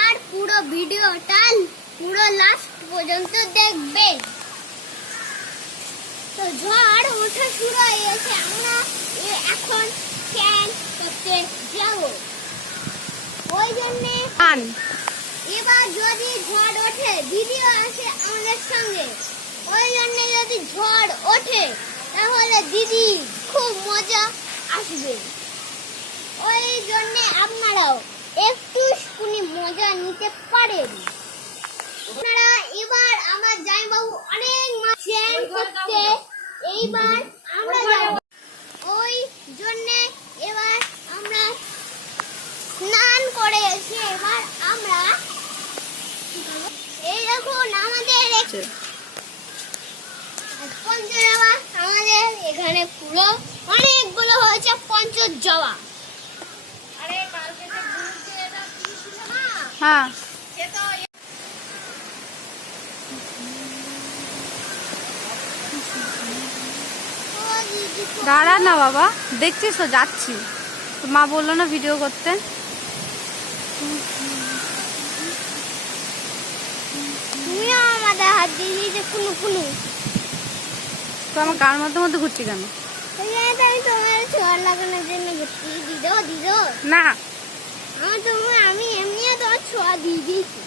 আর পুরো ভিডিওটা পুরো লাস্ট পর্যন্ত দেখবেন তো ঝড় ওঠা শুরু হয়ে গেছে আমরা এখন ফ্যান করতে যাব। ওই জন্যে এবার যদি ঝড় ওঠে ভিডিও আসে আমাদের সঙ্গে। ওই জন্য যদি ঝড় ওঠে তাহলে দিদি খুব মজা আসবে। ওই জন্য আপনারাও একটু নিতে পারেন। আপনারা এবার আমার জামাইবাবু অনেক মাছ করতে, এইবার আমরা যাব। ওই জন্যে এবার আমরা স্নান করে এসে এবার আমরা এই দেখুন আমাদের পঞ্চজবা, আমাদের এখানে পুরো অনেকগুলো হয়েছে পঞ্চজবা। আরে কালকে যে গুরুজি এটা কি ছিল না হ্যাঁ। দাঁড়া না বাবা দেখছিস তো যাচ্ছি। তো মা বলল না ভিডিও করতে? তো আমার মধ্যে মধ্যে ঘুরছি কেন? না। আমি তোমার ছোঁয়া দিয়ে দিয়েছি।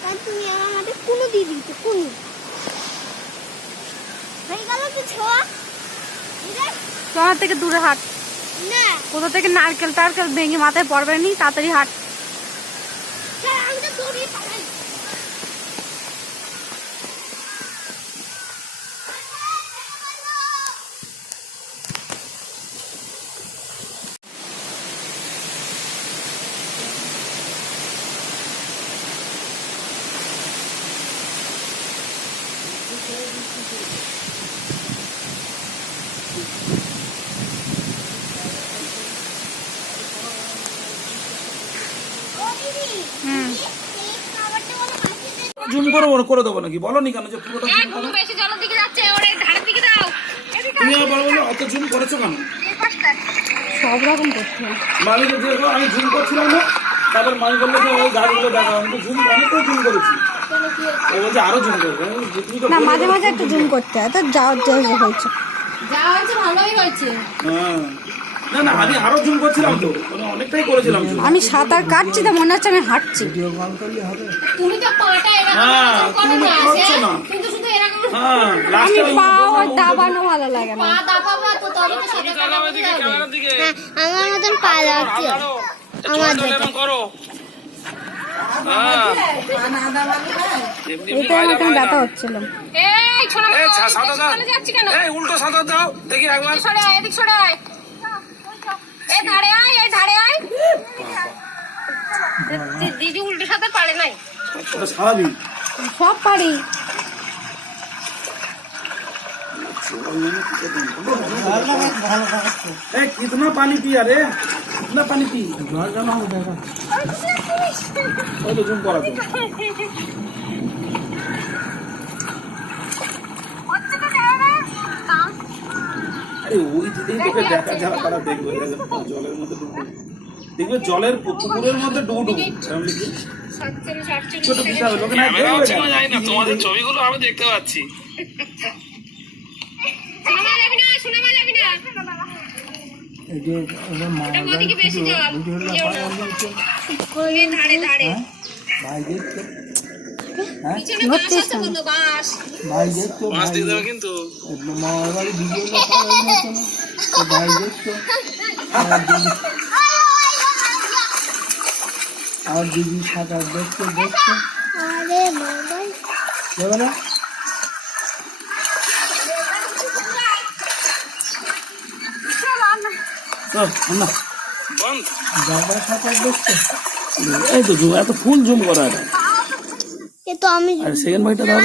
কারণ তুমি আমার মাঠে কুনু দিয়ে দিয়েছ কুনু। হয়ে গেল তো ছোঁয়া। ছোঁয়া থেকে দূরে হাট। না। কোথা থেকে নারকেল টারকেল ভেঙে মাথায় পড়বে নি তাড়াতাড়ি হাট স্যার আমি তো দৌড়িয়ে পালাই ও দিদি হুম এই খাবারটা বলো মাসিদের জুম করে ওর করে দেবো নাকি? বলো নি কেন যে পুরোটা জুম করো বেশি জলের দিকে যাচ্ছে ওরে ধারের দিকে দাও। তুমি আবার বলো বলো অত জুম করেছ কেন? সব রকম হয় মালিক যে আমি জুম করছিলাম না। তারপর মালিক বলল যে ওই গাড়িগুলো দেখা আমি তো জুম অনেকটাই জুম করেছি। আরও জুম করবে। না মাঝে মাঝে একটু জুম করতে হয় তো যাওয়ার জন্য হয়েছে হ্যাঁ। না না আমি আরও জুম করছিলাম তো। মানে অনেকটাই করেছিলাম আমি সাঁতার কাটছি তো মনে হচ্ছে আমি হাঁটছি। তুমি তো পাটা এরকম হ্যাঁ তুমি তো করছ না। কিন্তু শুধু এরকম হ্যাঁ আমি পা দাবানো ভালো লাগে না। পা দাবাবা তো তবে তো সাঁতার কাটা বুঝে যাবে। হ্যাঁ আমার মতন পা যাচ্ছে আমার করো। এইটা আমার কেন ব্যথা হচ্ছিল। এই সাদা দাও। এই উল্টো সাদা দাও দেখি একবার। এদিক সরে আয় এদিক সরে আয়। এই ধারে আয় এই ধারে আয়। দিদি উল্টো সাঁতার পারে নাই। সব পারি। ए कितना पानी पिया रे कितना पानी पी ওই তো জুম করা তো আরে ওই দিকেই তোকে দেখা যারা তারা দেখবে দেখবে জলের মধ্যে ডুবু দেখবে জলের পু- পুকুরের মধ্যে ডুবু ডুবু এরকম লিখে। সাতচল্লিশ আটচল্লিশ ছোট পিঠা হবে লোকে না ক্যামেরা দেখবে হচ্ছে না। না জানি না তোমাদের ছবিগুলো আমি দেখতে পাচ্ছি শোনা মা যাবি না? শোনা মা যাবি না ওটার মধ্যে কি বেশি জল যেও না। এই ধারে ধারে। পিছনে বাস আছে বলল বাস। মাছ দিয়ে দেবে কিন্তু। আর দিদি সাঁতার দেখতে দেখতে। আরে বাবা। যাবে না চল, না। বন্ধ যাবে সাঁতার দেখতে এই তো জুম এত ফুল জুম করা এটা। তো আমি আর সেকেন্ড ভাইটা দাও